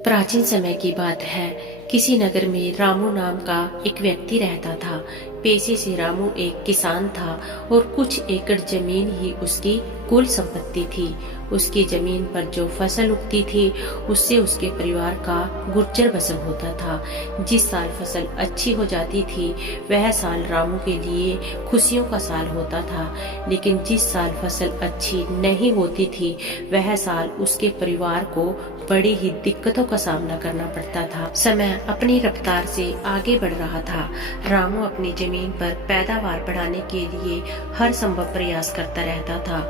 प्राचीन समय की बात है। किसी नगर में रामू नाम का एक व्यक्ति रहता था। पेशे से रामू एक किसान था और कुछ एकड़ जमीन ही उसकी कुल संपत्ति थी। उसकी जमीन पर जो फसल उगती थी उससे उसके परिवार का गुजर बसर होता था। जिस साल फसल अच्छी हो जाती थी वह साल रामू के लिए खुशियों का साल होता था, लेकिन जिस साल फसल अच्छी नहीं होती थी वह साल उसके परिवार को बड़ी ही दिक्कतों का सामना करना पड़ता था। समय अपनी रफ्तार से आगे बढ़ रहा था। रामू अपनी जमीन पर पैदावार बढ़ाने के लिए हर संभव प्रयास करता रहता था।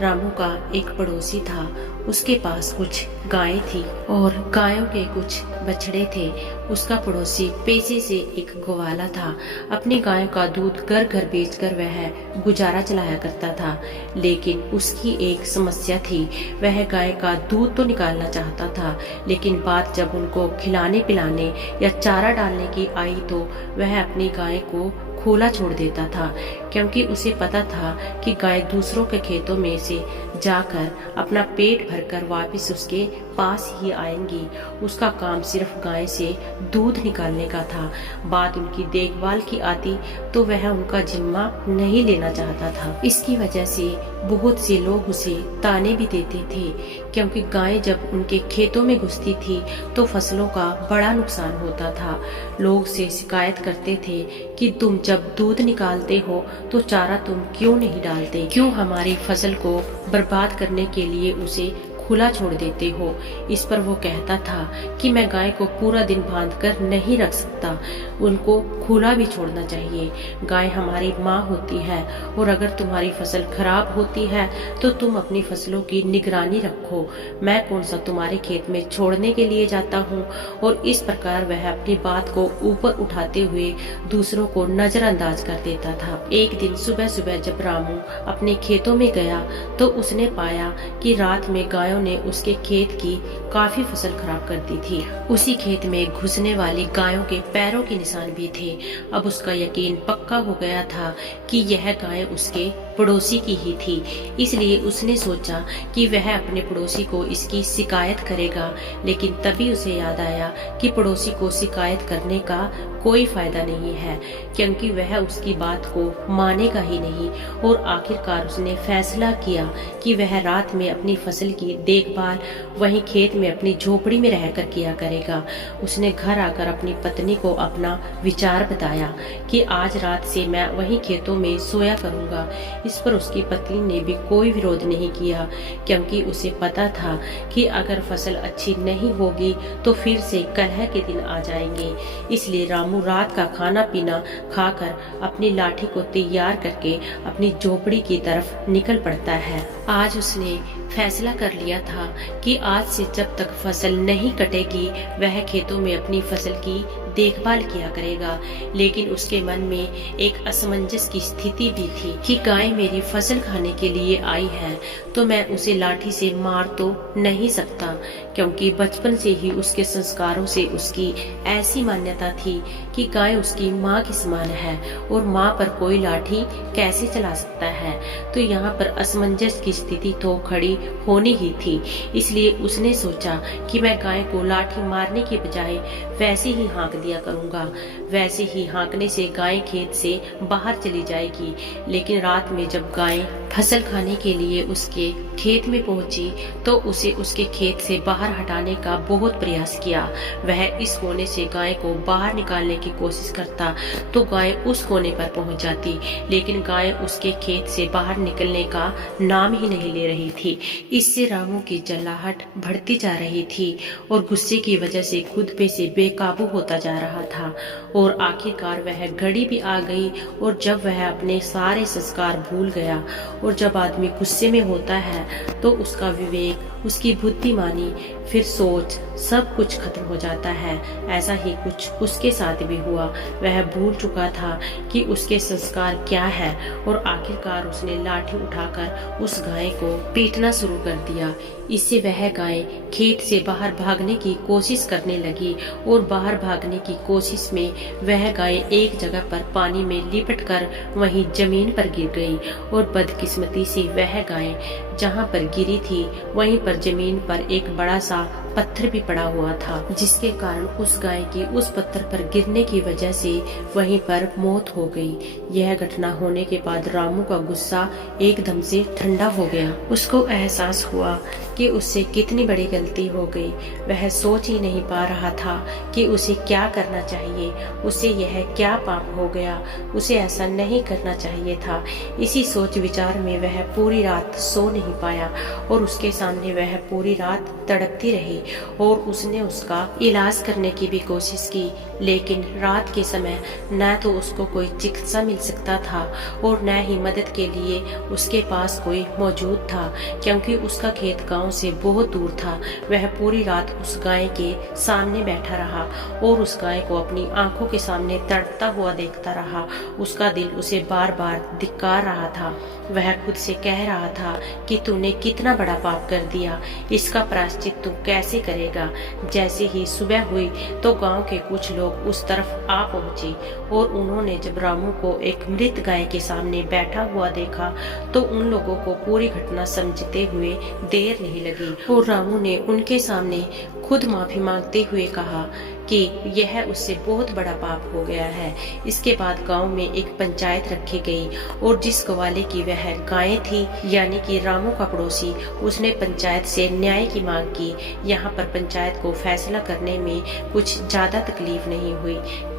रामू का एक पड़ोसी था, उसके पास कुछ गायें थी और गायों के कुछ बछड़े थे। उसका पड़ोसी पेशे से एक ग्वाला था। अपनी गायों का दूध घर घर बेचकर वह गुजारा चलाया करता था, लेकिन उसकी एक समस्या थी। वह गाय का दूध तो निकालना चाहता था, लेकिन बात जब उनको खिलाने पिलाने या चारा डालने की आई तो वह अपनी गाय को खुला छोड़ देता था, क्योंकि उसे पता था कि गाय दूसरों के खेतों में से जाकर अपना पेट भरकर वापस उसके पास ही आएंगी। उसका काम सिर्फ गाय से दूध निकालने का था। बात उनकी देखभाल की आती तो वह उनका जिम्मा नहीं लेना चाहता था। इसकी वजह से बहुत से लोग उसे ताने भी देते थे, क्योंकि गाय जब उनके खेतों में घुसती थी तो फसलों का बड़ा नुकसान होता था। लोग से शिकायत करते थे कि तुम जब दूध निकालते हो तो चारा तुम क्यों नहीं डालते, क्यों हमारी फसल को बर्बाद करने के लिए उसे खुला छोड़ देते हो। इस पर वो कहता था कि मैं गाय को पूरा दिन बांधकर नहीं रख सकता, उनको खुला भी छोड़ना चाहिए। गाय हमारी माँ होती है और अगर तुम्हारी फसल खराब होती है तो तुम अपनी फसलों की निगरानी रखो। मैं कौन सा तुम्हारे खेत में छोड़ने के लिए जाता हूँ। और इस प्रकार वह अपनी बात को ऊपर उठाते हुए दूसरों को नजरअंदाज कर देता था। एक दिन सुबह सुबह जब रामू अपने खेतों में गया तो उसने पाया कि रात में गायों ने उसके खेत की काफी फसल खराब कर दी थी। उसी खेत में घुसने वाली गायों के पैरों के निशान भी थे। अब उसका यकीन पक्का हो गया था कि यह गाय उसके पड़ोसी की ही थी। इसलिए उसने सोचा कि वह अपने पड़ोसी को इसकी शिकायत करेगा, लेकिन तभी उसे याद आया कि पड़ोसी को शिकायत करने का कोई फायदा नहीं है, क्योंकि वह उसकी बात को मानेगा ही नहीं। और आखिरकार उसने फैसला किया कि वह रात में अपनी फसल की देखभाल वहीं खेत में अपनी झोपड़ी में रहकर किया करेगा। उसने घर आकर अपनी पत्नी को अपना विचार बताया कि आज रात से मैं वहीं खेतों में सोया करूंगा। इस पर उसकी पत्नी ने भी कोई विरोध नहीं किया, क्योंकि उसे पता था कि अगर फसल अच्छी नहीं होगी तो फिर से कलह के दिन आ जाएंगे। इसलिए रामू रात का खाना पीना खाकर अपनी लाठी को तैयार करके अपनी झोपड़ी की तरफ निकल पड़ता है। आज उसने फैसला कर लिया था कि आज से जब तक फसल नहीं कटेगी वह खेतों में अपनी फसल की देखभाल किया करेगा। लेकिन उसके मन में एक असमंजस की स्थिति भी थी कि गाय मेरी फसल खाने के लिए आई है तो मैं उसे लाठी से मार तो नहीं सकता, क्योंकि बचपन से ही उसके संस्कारों से उसकी ऐसी मान्यता थी कि गाय उसकी माँ के समान है और माँ पर कोई लाठी कैसे चला सकता है। तो यहाँ पर असमंजस की स्थिति तो खड़ी होनी ही थी। इसलिए उसने सोचा कि मैं गाय को लाठी मारने की बजाय वैसे ही हाँक दिया करूंगा। वैसे ही हाँकने से गाय खेत से बाहर चली जाएगी। लेकिन रात में जब गाय फसल खाने के लिए उसके खेत में पहुंची तो उसे उसके खेत से बाहर हटाने का बहुत प्रयास किया। वह इस कोने से गाय को बाहर निकालने की कोशिश करता तो गाय उस कोने पर पहुंच जाती, लेकिन गाय उसके खेत से बाहर निकलने का नाम ही नहीं ले रही थी। इससे रामू की जलाहट बढ़ती जा रही थी और गुस्से की वजह से खुद पे से बेकाबू होता जा रहा था। और आखिरकार वह घड़ी भी आ गई और जब वह अपने सारे संस्कार भूल गया। और जब आदमी गुस्से में होता है तो उसका विवेक, उसकी बुद्धिमानी, फिर सोच सब कुछ खत्म हो जाता है। ऐसा ही कुछ उसके साथ भी हुआ। वह भूल चुका था कि उसके संस्कार क्या है और आखिरकार उसने लाठी उठाकर उस गाय को पीटना शुरू कर दिया। इससे वह गाय खेत से बाहर भागने की कोशिश करने लगी और बाहर भागने की कोशिश में वह गाय एक जगह पर पानी में लिपटकर वहीं जमीन पर गिर गई और बदकिस्मती से वह गाय जहाँ पर गिरी थी वहीं पर जमीन पर एक बड़ा सा पत्थर भी पड़ा हुआ था, जिसके कारण उस गाय की उस पत्थर पर गिरने की वजह से वहीं पर मौत हो गई। यह घटना होने के बाद रामू का गुस्सा एकदम से ठंडा हो गया। उसको एहसास हुआ कि उससे कितनी बड़ी गलती हो गई। वह सोच ही नहीं पा रहा था कि उसे क्या करना चाहिए, उसे यह क्या पाप हो गया, उसे ऐसा नहीं करना चाहिए था। इसी सोच विचार में वह पूरी रात सो नहीं पाया और उसके सामने वह पूरी रात तड़पती रही और उसने उसका इलाज करने की भी कोशिश की, लेकिन रात के समय न तो उसको कोई चिकित्सा मिल सकता था और न ही मदद के लिए उसके पास कोई मौजूद था, क्योंकि उसका खेत गांव से बहुत दूर था। वह पूरी रात उस गाय के सामने बैठा रहा और उस गाय को अपनी आंखों के सामने तड़पता हुआ देखता रहा। उसका दिल उसे बार बार धिक्कार रहा था। वह खुद से कह रहा था कि तूने कितना बड़ा पाप कर दिया, इसका प्रायश्चित तू कैसे करेगा। जैसे ही सुबह हुई तो गांव के कुछ लोग उस तरफ आ पहुंचे और उन्होंने जब रामू को एक मृत गाय के सामने बैठा हुआ देखा तो उन लोगों को पूरी घटना समझते हुए देर नहीं लगी और रामू ने उनके सामने खुद माफी मांगते हुए कहा कि यह उससे बहुत बड़ा पाप हो गया है। इसके बाद गांव में एक पंचायत रखी गई और जिस गवाले की वह गायें थी, यानी कि रामू का पड़ोसी, उसने पंचायत से न्याय की मांग की। यहाँ पर पंचायत को फैसला करने में कुछ ज्यादा तकलीफ नहीं हुई,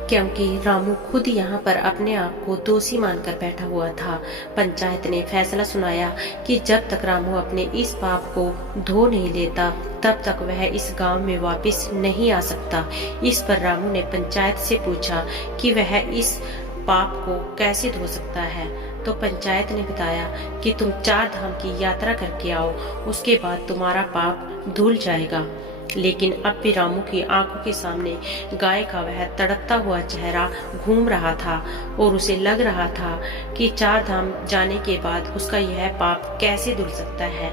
क्योंकि रामू खुद यहाँ पर अपने आप को दोषी मानकर बैठा हुआ था। पंचायत ने फैसला सुनाया कि जब तक रामू अपने इस पाप को धो नहीं लेता तब तक वह इस गांव में वापस नहीं आ सकता। इस पर रामू ने पंचायत से पूछा कि वह इस पाप को कैसे धो सकता है। तो पंचायत ने बताया कि तुम 4 धाम की यात्रा करके आओ, उसके बाद तुम्हारा पाप धुल जाएगा। लेकिन अब भी रामू की आंखों के सामने गाय का वह तड़पता हुआ चेहरा घूम रहा था और उसे लग रहा था कि 4 धाम जाने के बाद उसका यह पाप कैसे धुल सकता है।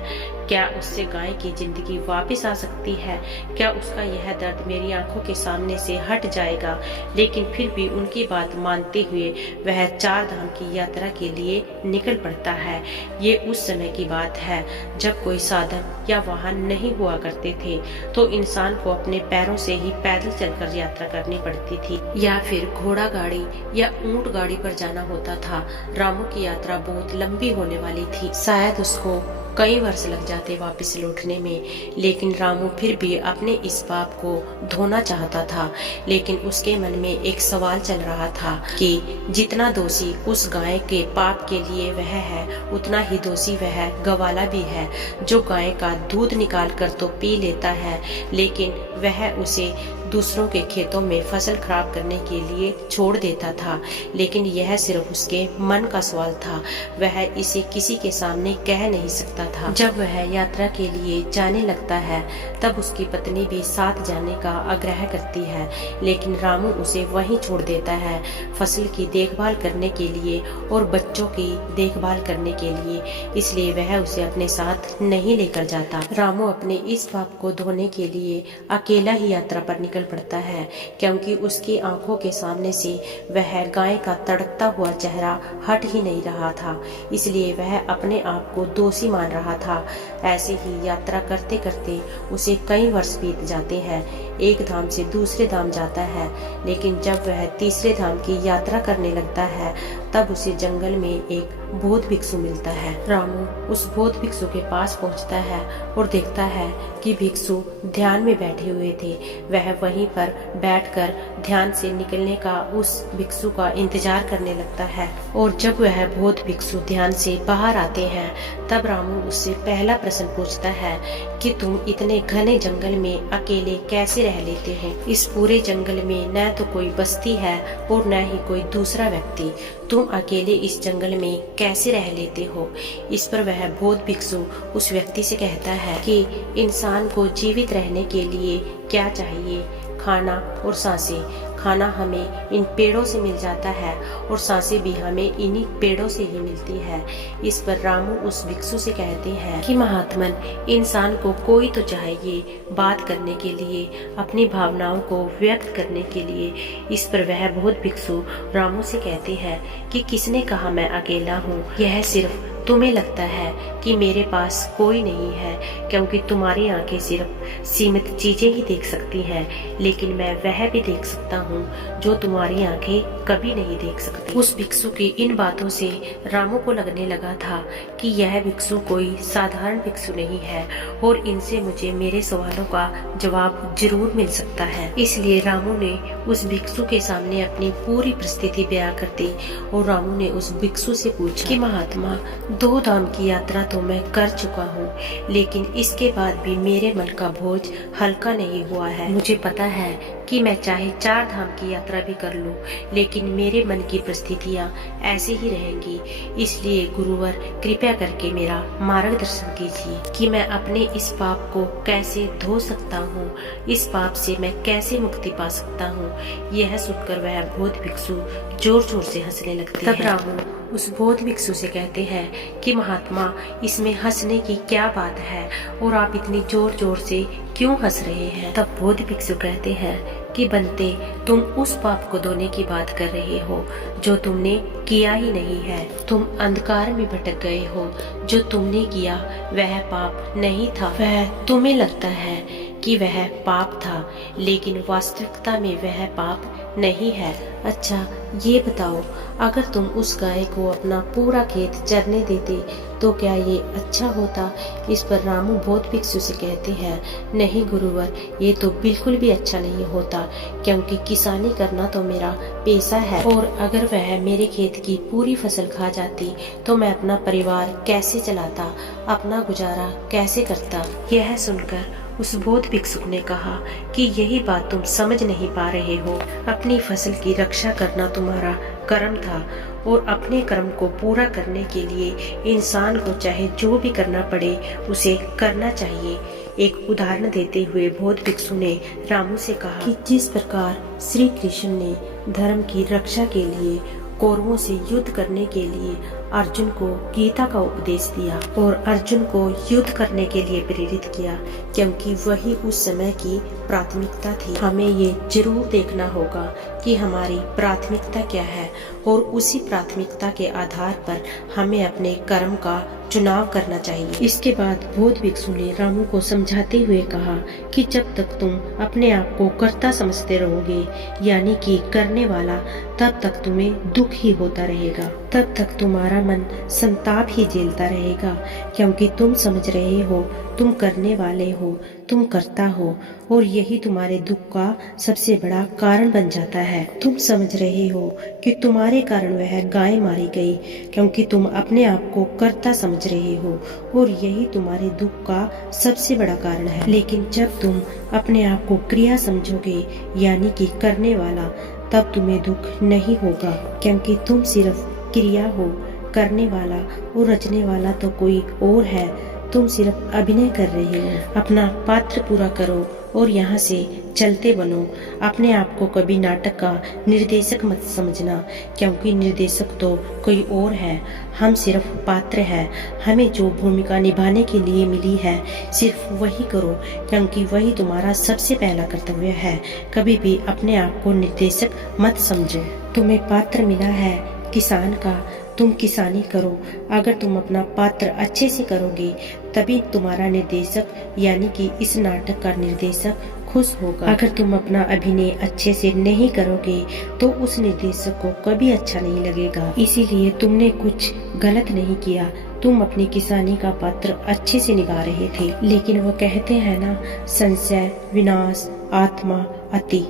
क्या उससे गाय की जिंदगी वापस आ सकती है? क्या उसका यह दर्द मेरी आंखों के सामने से हट जाएगा? लेकिन फिर भी उनकी बात मानते हुए वह 4 धाम की यात्रा के लिए निकल पड़ता है। ये उस समय की बात है जब कोई साधन या वाहन नहीं हुआ करते थे, तो इंसान को अपने पैरों से ही पैदल चलकर यात्रा करनी पड़ती थी या फिर घोड़ा गाड़ी या ऊंट गाड़ी पर जाना होता था। रामू की यात्रा बहुत लंबी होने वाली थी, शायद उसको कई वर्ष लग जाते वापस लौटने में, लेकिन रामू फिर भी अपने इस पाप को धोना चाहता था। लेकिन उसके मन में एक सवाल चल रहा था कि जितना दोषी उस गाय के पाप के लिए वह है, उतना ही दोषी वह गवाला भी है, जो गाय का दूध निकाल कर तो पी लेता है, लेकिन वह उसे दूसरों के खेतों में फसल खराब करने के लिए छोड़ देता था। लेकिन यह सिर्फ उसके मन का सवाल था, वह इसे किसी के सामने कह नहीं सकता था। जब वह यात्रा के लिए जाने लगता है तब उसकी पत्नी भी साथ जाने का आग्रह करती है, लेकिन रामू उसे वहीं छोड़ देता है फसल की देखभाल करने के लिए और बच्चों की देखभाल करने के लिए, इसलिए वह उसे अपने साथ नहीं लेकर जाता। रामू अपने इस पाप को धोने के लिए अकेला ही यात्रा पर निकल पड़ता है, क्योंकि उसकी आंखों के सामने से वह गाय का तड़पता हुआ चेहरा हट ही नहीं रहा था, इसलिए वह अपने आप को दोषी मान रहा था। ऐसे ही यात्रा करते करते उसे कई वर्ष बीत जाते हैं। एक धाम से दूसरे धाम जाता है, लेकिन जब वह तीसरे धाम की यात्रा करने लगता है तब उसे जंगल में एक बौद्ध भिक्षु मिलता है। रामू उस बौद्ध भिक्षु के पास पहुंचता है और देखता है कि भिक्षु ध्यान में बैठे हुए थे। वह वहीं पर बैठकर ध्यान से निकलने का उस भिक्षु का इंतजार करने लगता है और जब वह बौद्ध भिक्षु ध्यान से बाहर आते हैं तब रामू उससे पहला प्रश्न पूछता है कि तुम इतने घने जंगल में अकेले कैसे रह लेते हो? इस पूरे जंगल में न तो कोई बस्ती है और न ही कोई दूसरा व्यक्ति, तुम अकेले इस जंगल में कैसे रह लेते हो? इस पर वह बौद्ध भिक्षु उस व्यक्ति से कहता है कि इंसान को जीवित रहने के लिए क्या चाहिए? खाना और सांसें। खाना हमें इन पेड़ों से मिल जाता है और सांसें भी हमें इन्हीं पेड़ों से ही मिलती है। इस पर रामू उस भिक्षु से कहते हैं कि महात्मन, इंसान को कोई तो चाहिए बात करने के लिए, अपनी भावनाओं को व्यक्त करने के लिए। इस पर वह बौद्ध भिक्षु रामू से कहते हैं कि किसने कहा मैं अकेला हूँ? यह सिर्फ तुम्हें लगता है कि मेरे पास कोई नहीं है, क्योंकि तुम्हारी आंखें सिर्फ सीमित चीजें ही देख सकती हैं, लेकिन मैं वह भी देख सकता हूँ जो तुम्हारी आंखें कभी नहीं देख सकती। उस भिक्षु की इन बातों से रामू को लगने लगा था कि यह भिक्षु कोई साधारण भिक्षु नहीं है और इनसे मुझे मेरे सवालों का जवाब जरूर मिल सकता है। इसलिए रामू ने उस भिक्षु के सामने अपनी पूरी परिस्थिति बयां कर दी और रामू ने उस भिक्षु से पूछा कि महात्मा, 2 धाम की यात्रा तो मैं कर चुका हूँ, लेकिन इसके बाद भी मेरे मन का बोझ हल्का नहीं हुआ है। मुझे पता है कि मैं चाहे 4 धाम की यात्रा भी कर लूं, लेकिन मेरे मन की परिस्थितियां ऐसी ही रहेंगी। इसलिए गुरुवर, कृपया करके मेरा मार्गदर्शन कीजिए कि मैं अपने इस पाप को कैसे धो सकता हूँ, इस पाप से मैं कैसे मुक्ति पा सकता हूँ। यह सुनकर वह बौद्ध भिक्षु जोर जोर से हंसने लगती है। तब रामू उस बौद्ध भिक्षु से कहते हैं कि महात्मा, इसमें हंसने की क्या बात है और आप इतनी जोर जोर से क्यों हंस रहे हैं? तब बौद्ध भिक्षु कहते हैं कि बनते, तुम उस पाप को धोने की बात कर रहे हो जो तुमने किया ही नहीं है। तुम अंधकार में भटक गए हो। जो तुमने किया वह पाप नहीं था, वह तुम्हें लगता है कि वह पाप था, लेकिन वास्तविकता में वह पाप नहीं है। अच्छा ये बताओ, अगर तुम उस गाय को अपना पूरा खेत चरने देते तो क्या ये अच्छा होता? इस पर रामू बौद्ध भिक्षु से कहते हैं, नहीं गुरुवर, ये तो बिल्कुल भी अच्छा नहीं होता, क्योंकि किसानी करना तो मेरा पेशा है और अगर वह मेरे खेत की पूरी फसल खा जाती तो मैं अपना परिवार कैसे चलाता, अपना गुजारा कैसे करता? यह सुनकर उस बौद्ध भिक्षुक ने कहा कि यही बात तुम समझ नहीं पा रहे हो। अपनी फसल की रक्षा करना तुम्हारा कर्म था और अपने कर्म को पूरा करने के लिए इंसान को चाहे जो भी करना पड़े उसे करना चाहिए। एक उदाहरण देते हुए बौद्ध भिक्षु ने रामू से कहा कि जिस प्रकार श्री कृष्ण ने धर्म की रक्षा के लिए कौरवों से युद्ध करने के लिए अर्जुन को गीता का उपदेश दिया और अर्जुन को युद्ध करने के लिए प्रेरित किया, क्योंकि वही उस समय की प्राथमिकता थी। हमें ये जरूर देखना होगा कि हमारी प्राथमिकता क्या है और उसी प्राथमिकता के आधार पर हमें अपने कर्म का चुनाव करना चाहिए। इसके बाद बौद्ध भिक्षु ने रामू को समझाते हुए कहा कि जब तक तुम अपने आप को कर्ता समझते रहोगे, यानी कि करने वाला, तब तक तुम्हें दुख ही होता रहेगा। तब तक तुम्हारा मन संताप ही झेलता रहेगा, क्योंकि तुम समझ रहे हो तुम करने वाले हो, तुम करता हो, और यही तुम्हारे दुख का सबसे बड़ा कारण बन जाता है। तुम समझ रहे हो कि तुम्हारे कारण वह गाय मारी गई, क्योंकि तुम अपने आप को कर्ता समझ रहे हो, और यही तुम्हारे दुख का सबसे बड़ा कारण है। लेकिन जब तुम अपने आप को क्रिया समझोगे, यानी कि करने वाला, तब तुम्हें दुख नहीं होगा, क्योंकि तुम सिर्फ क्रिया हो। करने वाला और रचने वाला तो कोई और है, तुम सिर्फ अभिनय कर रहे हो। अपना पात्र पूरा करो और यहाँ से चलते बनो। अपने आप को कभी नाटक का निर्देशक मत समझना, क्योंकि निर्देशक तो कोई और है, हम सिर्फ पात्र हैं। हमें जो भूमिका निभाने के लिए मिली है सिर्फ वही करो, क्योंकि वही तुम्हारा सबसे पहला कर्तव्य है। कभी भी अपने आप को निर्देशक मत समझो। तुम्हें पात्र मिला है किसान का, तुम किसानी करो। अगर तुम अपना पात्र अच्छे से करोगे तभी तुम्हारा निर्देशक, यानी कि इस नाटक का निर्देशक, खुश होगा। अगर तुम अपना अभिनय अच्छे से नहीं करोगे तो उस निर्देशक को कभी अच्छा नहीं लगेगा। इसीलिए तुमने कुछ गलत नहीं किया, तुम अपनी किसानी का पात्र अच्छे से निभा रहे थे। लेकिन वो कहते हैं ना, संशय विनाश आत्मा अति,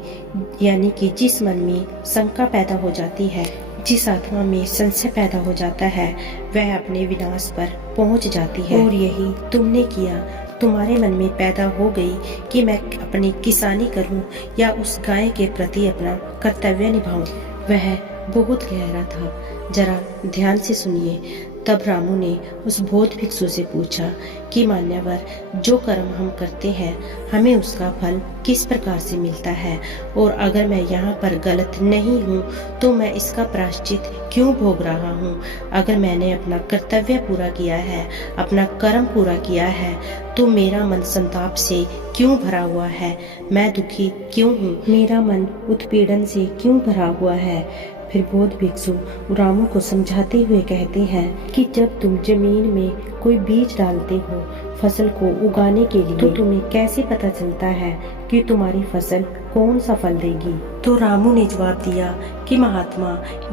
यानी कि जिस मन में शंका पैदा हो जाती है, जिस आत्मा में संशय पैदा हो जाता है, वह अपने विनाश पर पहुंच जाती है। और यही तुमने किया। तुम्हारे मन में पैदा हो गई कि मैं अपनी किसानी करूं या उस गाय के प्रति अपना कर्तव्य निभाऊं। वह बहुत गहरा था, जरा ध्यान से सुनिए। तब रामू ने उस बौद्ध भिक्षु से पूछा कि मान्यवर, जो कर्म हम करते हैं हमें उसका फल किस प्रकार से मिलता है, और अगर मैं यहाँ पर गलत नहीं हूँ तो मैं इसका प्रायश्चित क्यों भोग रहा हूँ? अगर मैंने अपना कर्तव्य पूरा किया है, अपना कर्म पूरा किया है, तो मेरा मन संताप से क्यों भरा हुआ है? मैं दुखी क्यों हूँ? मेरा मन उत्पीड़न से क्यों भरा हुआ है? फिर बौद्ध भिक्षु रामू को समझाते हुए कहते हैं कि जब तुम जमीन में कोई बीज डालते हो फसल को उगाने के लिए, तो तुम्हें कैसे पता चलता है कि तुम्हारी फसल कौन सा फल देगी। तो रामू ने जवाब दिया कि महात्मा,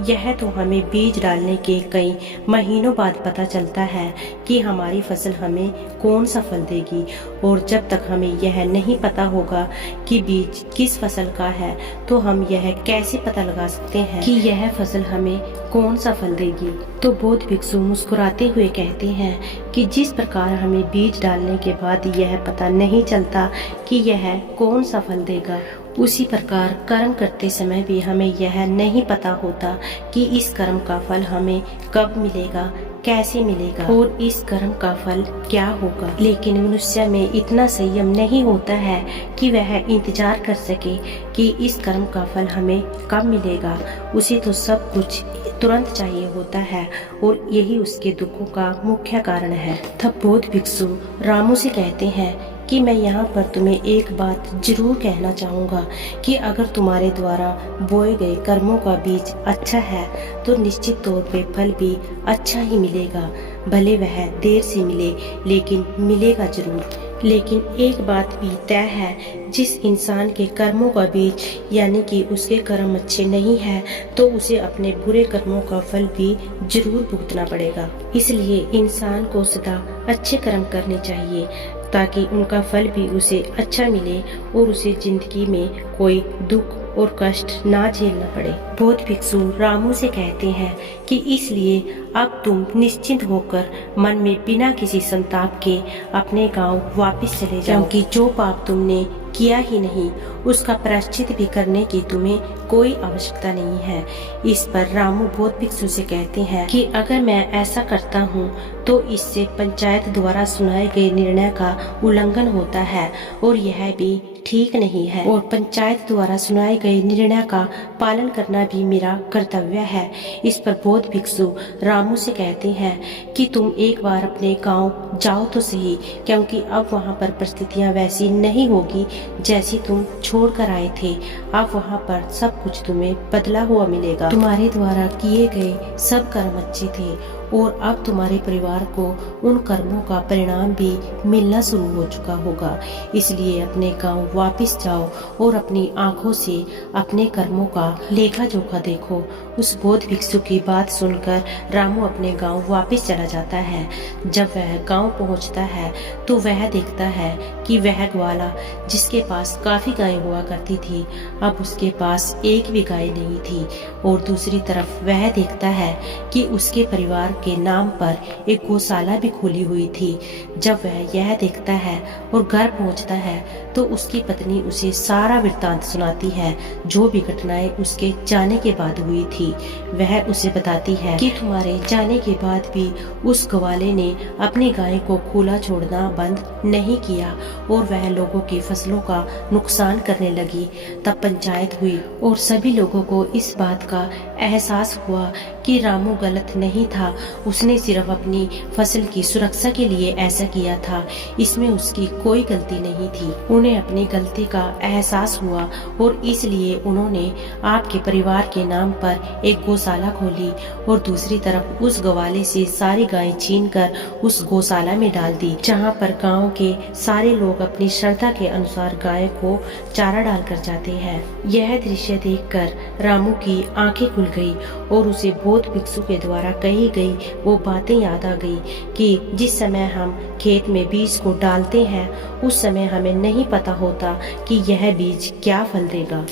यह तो हमें बीज डालने के कई महीनों बाद पता चलता है कि हमारी फसल हमें कौन सा फल देगी, और जब तक हमें यह नहीं पता होगा कि बीज किस फसल का है तो हम यह कैसे पता लगा सकते हैं कि यह फसल हमें कौन सा फल देगी। तो बौद्ध भिक्षु मुस्कुराते हुए कहते हैं कि जिस प्रकार हमें बीज डालने के बाद यह पता नहीं चलता कि यह कौन सा फल देगा, उसी प्रकार कर्म करते समय भी हमें यह नहीं पता होता कि इस कर्म का फल हमें कब मिलेगा, कैसे मिलेगा और इस कर्म का फल क्या होगा। लेकिन मनुष्य में इतना संयम नहीं होता है कि वह इंतजार कर सके कि इस कर्म का फल हमें कब मिलेगा। उसे तो सब कुछ तुरंत चाहिए होता है और यही उसके दुखों का मुख्य कारण है। तब बौद्ध भिक्षु रामू से कहते हैं कि मैं यहाँ पर तुम्हें एक बात जरूर कहना चाहूँगा कि अगर तुम्हारे द्वारा बोए गए कर्मों का बीज अच्छा है तो निश्चित तौर पे फल भी अच्छा ही मिलेगा, भले वह देर से मिले लेकिन मिलेगा जरूर। लेकिन एक बात भी तय है, जिस इंसान के कर्मों का बीज यानी कि उसके कर्म अच्छे नहीं है तो उसे अपने बुरे कर्मों का फल भी जरूर भुगतना पड़ेगा। इसलिए इंसान को सदा अच्छे कर्म करने चाहिए ताकि उनका फल भी उसे अच्छा मिले और उसे जिंदगी में कोई दुख और कष्ट ना झेलना पड़े। बौद्ध भिक्षु रामू से कहते हैं कि इसलिए अब तुम निश्चिंत होकर मन में बिना किसी संताप के अपने गांव वापस चले जाओ, क्योंकि जो पाप तुमने किया ही नहीं उसका प्रायश्चित भी करने की तुम्हें कोई आवश्यकता नहीं है। इस पर रामू बौद्ध भिक्षु से कहते हैं कि अगर मैं ऐसा करता हूँ तो इससे पंचायत द्वारा सुनाए गए निर्णय का उल्लंघन होता है और यह भी ठीक नहीं है, और पंचायत द्वारा सुनाए गए निर्णय का पालन करना भी मेरा कर्तव्य है। इस पर बौद्ध भिक्षु रामू से कहते हैं कि तुम एक बार अपने गांव जाओ तो सही, क्योंकि अब वहां पर परिस्थितियां वैसी नहीं होगी जैसी तुम छोड़ कर आए थे। अब वहां पर सब कुछ तुम्हें बदला हुआ मिलेगा। तुम्हारे द्वारा किए गए सब कर्म अच्छे थे और अब तुम्हारे परिवार को उन कर्मों का परिणाम भी मिलना शुरू हो चुका होगा। इसलिए अपने गांव वापस जाओ और अपनी आंखों से अपने कर्मों का लेखा जोखा देखो। उस बौद्ध भिक्षु की बात सुनकर रामू अपने गांव वापस चला जाता है। जब वह गांव पहुंचता है तो वह देखता है कि वह ग्वाला जिसके पास काफी गाय हुआ करती थी अब उसके पास एक भी गाय नहीं थी, और दूसरी तरफ वह देखता है कि उसके परिवार के नाम पर एक गौशाला भी खुली हुई थी। जब वह यह देखता है और घर पहुंचता है तो उसकी पत्नी उसे सारा वृत्तांत सुनाती है, जो भी घटनाएं उसके जाने के बाद हुई थी। वह उसे बताती है कि तुम्हारे जाने के बाद भी उस ग्वाले ने अपनी गाय को खुला छोड़ना बंद नहीं किया और वह लोगों की फसलों का नुकसान करने लगी। तब पंचायत हुई और सभी लोगों को इस बात का एहसास हुआ कि रामू गलत नहीं था, उसने सिर्फ अपनी फसल की सुरक्षा के लिए ऐसा किया था, इसमें उसकी कोई गलती नहीं थी। उन्हें अपनी गलती का एहसास हुआ और इसलिए उन्होंने आपके परिवार के नाम पर एक गौशाला खोली और दूसरी तरफ उस ग्वाले से सारी गायें छीनकर उस गौशाला में डाल दी, जहां पर गांव के सारे लोग अपनी श्रद्धा के अनुसार गाय को चारा डालकर जाते हैं। यह दृश्य देखकर रामू की आंखें खुल गई और उसे बौद्ध भिक्षु के द्वारा कही गई वो बातें याद आ गई कि जिस समय हम खेत में बीज को डालते हैं उस समय हमें नहीं पता होता कि यह बीज क्या फल देगा,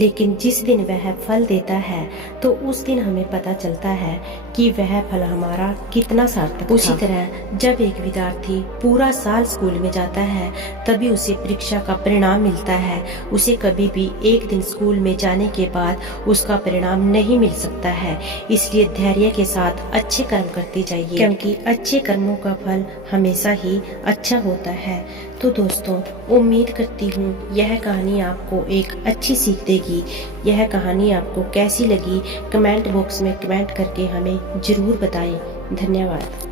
लेकिन जिस दिन वह फल देता है तो उस दिन हमें पता चलता है कि वह फल हमारा कितना सार्थक था। उसी तरह जब एक विद्यार्थी पूरा साल स्कूल में जाता है तभी उसे परीक्षा का परिणाम मिलता है। उसे कभी भी एक दिन स्कूल में जाने के बाद उसका परिणाम नहीं मिल सकता है। इसलिए धैर्य के साथ अच्छे कर्म करते जाइए, क्योंकि अच्छे कर्मों का फल हमेशा ही अच्छा होता है। तो दोस्तों, उम्मीद करती हूँ यह कहानी आपको एक अच्छी सीख देगी। यह कहानी आपको कैसी लगी कमेंट बॉक्स में कमेंट करके हमें जरूर बताएं। धन्यवाद।